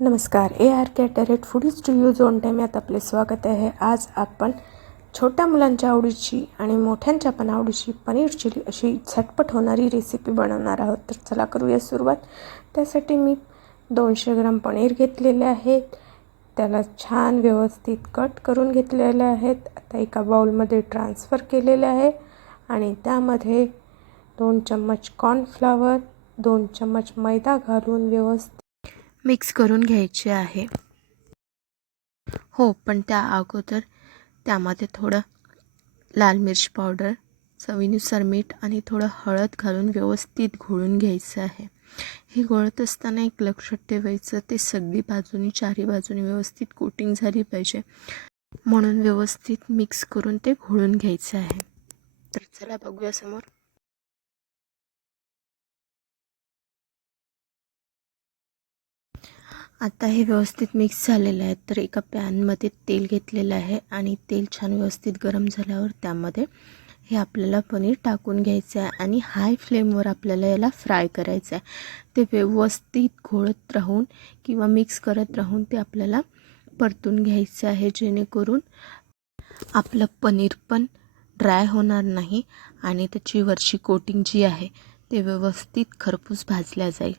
नमस्कार A R K direct foodies to you zone time यात आपले स्वागत आहे. आज आपण छोट्या मुलांच्या आवडीची आणि मोठ्यांच्या पण आवडीची पनीर चिली अशी झटपट होणारी रेसिपी बनवणार आहोत. तर चला करूया सुरुवात. त्यासाठी मी दोनशे ग्राम पनीर घेतलेले आहेत. त्याला छान व्यवस्थित कट करून घेतलेले आहेत. आता एका बाउलमध्ये ट्रान्सफर केलेले आहे आणि त्यामध्ये दोन चम्मच कॉर्नफ्लावर दोन चम्मच मैदा घालून व्यवस्थित मिक्स करून घ्यायचे आहे. हो पण त्या अगोदर त्यामध्ये थोडं लाल मिरची पावडर चवीनुसार मीठ आणि थोडं हळद घालून व्यवस्थित घोळून घ्यायचं आहे. हे घोळत असताना एक लक्षात ठेवायचं ते सगळी बाजूनी चारी बाजूनी व्यवस्थित कोटिंग झाली पाहिजे. म्हणून व्यवस्थित मिक्स करून ते घोळून घ्यायचं आहे. तर चला बघूया समोर. आता हे व्यवस्थित मिक्स झालेलं आहे. तर एका पॅनमध्ये तेल घेतलेलं आहे आणि तेल छान व्यवस्थित गरम झाल्यावर त्यामध्ये हे आपल्याला पनीर टाकून घ्यायचं आहे आणि हाय फ्लेमवर आपल्याला याला फ्राय करायचं आहे. ते व्यवस्थित घोळत राहून किंवा मिक्स करत राहून ते आपल्याला परतून घ्यायचं आहे जेणेकरून आपलं पनीर पण ड्राय होणार नाही आणि त्याची वरची कोटिंग जी आहे ते व्यवस्थित खरपूस भाजल्या जाईल.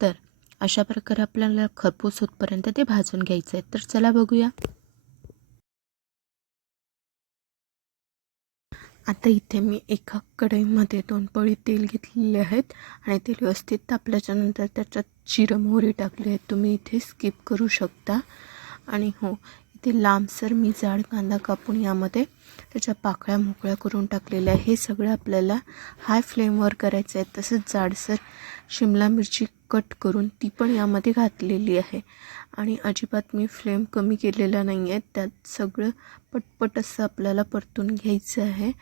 तर अशा प्रकारे आपल्याला खरपूस होतपर्यंत ते भाजून घ्यायचं आहे. तर चला बघूया. आता इथे मी एका कढईमध्ये दोन पळी तेल घेतलेले आहेत आणि तेल व्यवस्थित तापल्याच्यानंतर त्याच्यात जिरं मोहरी टाकली आहे. तुम्ही इथे स्किप करू शकता. आणि हो इथे लांबसर मी जाड कांदा कापून यामध्ये त्याच्या पाकळ्या मोकळ्या करून टाकलेल्या आहे. हे सगळं आपल्याला हाय फ्लेमवर करायचं आहे. तसंच जाडसर शिमला मिरची कट करून ती पण यामध्ये घातलेली आहे. आणि अजिबात मी फ्लेम कमी केलेला नाही आहे त्यात सगळं पटपट असं आपल्याला परतून घ्यायचं आहे.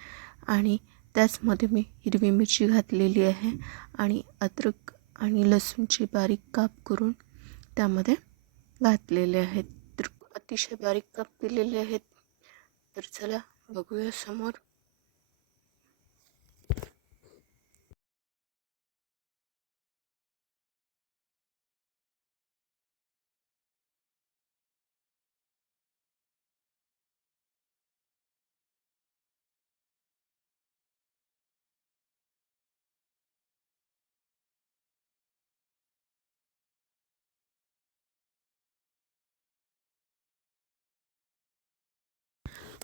आणि त्याचमध्ये मी हिरवी मिरची घातलेली आहे. आणि अद्रक आणि लसूणची बारीक काप करून त्यामध्ये घातलेले आहेत. अतिशय बारीक काप केलेले आहेत. तर चला बघूया समोर.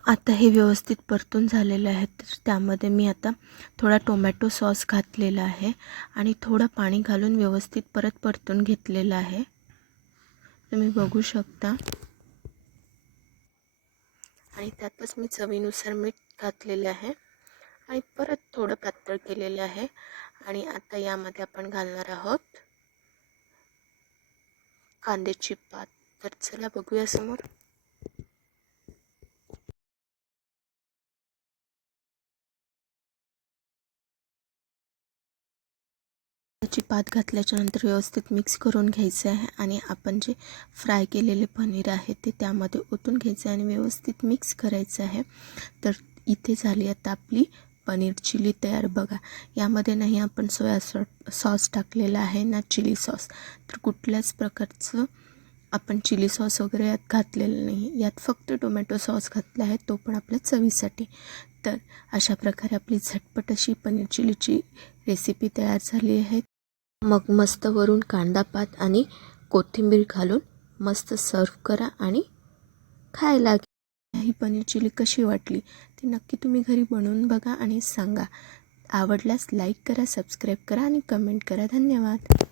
आता हे व्यवस्थित परतून झालेलं आहे तर त्यामध्ये मी आता थोडा टोमॅटो सॉस घातलेला आहे आणि थोडं पाणी घालून व्यवस्थित परत परतून घेतलेलं आहे. तुम्ही बघू शकता. आणि त्यातच मी चवीनुसार मीठ घातलेले आहे आणि परत थोडं पातळ केलेलं आहे. आणि आता यामध्ये आपण घालणार आहोत कांद्याची पात. तर चला बघूया समोर. पनीरची पात घातल्याच्यानंतर व्यवस्थित मिक्स करून घ्यायचं आहे आणि आपण जे फ्राय केलेले पनीर आहे ते त्यामध्ये ओतून घ्यायचं आहे आणि व्यवस्थित मिक्स करायचं आहे. तर इथे झाली आता आपली पनीर चिली तयार बघा. यामध्ये नाही आपण सोया सॉ सॉस टाकलेला आहे ना चिली सॉस. तर कुठल्याच प्रकारचं आपण चिली सॉस वगैरे यात घातलेलं नाही. यात फक्त टोमॅटो सॉस घातला आहे तो पण आपल्या चवीसाठी. तर अशा प्रकारे आपली झटपट अशी पनीर चिलीची रेसिपी तयार झाली आहे. मग मस्त वरून कांदा पात आणि कोथिंबीर घालून मस्त सर्व करा आणि खायला ही पनीर चिली कशी वाटली ती नक्की तुम्ही घरी बनवून बघा आणि सांगा. आवडल्यास लाईक करा सबस्क्राईब करा आणि कमेंट करा. धन्यवाद.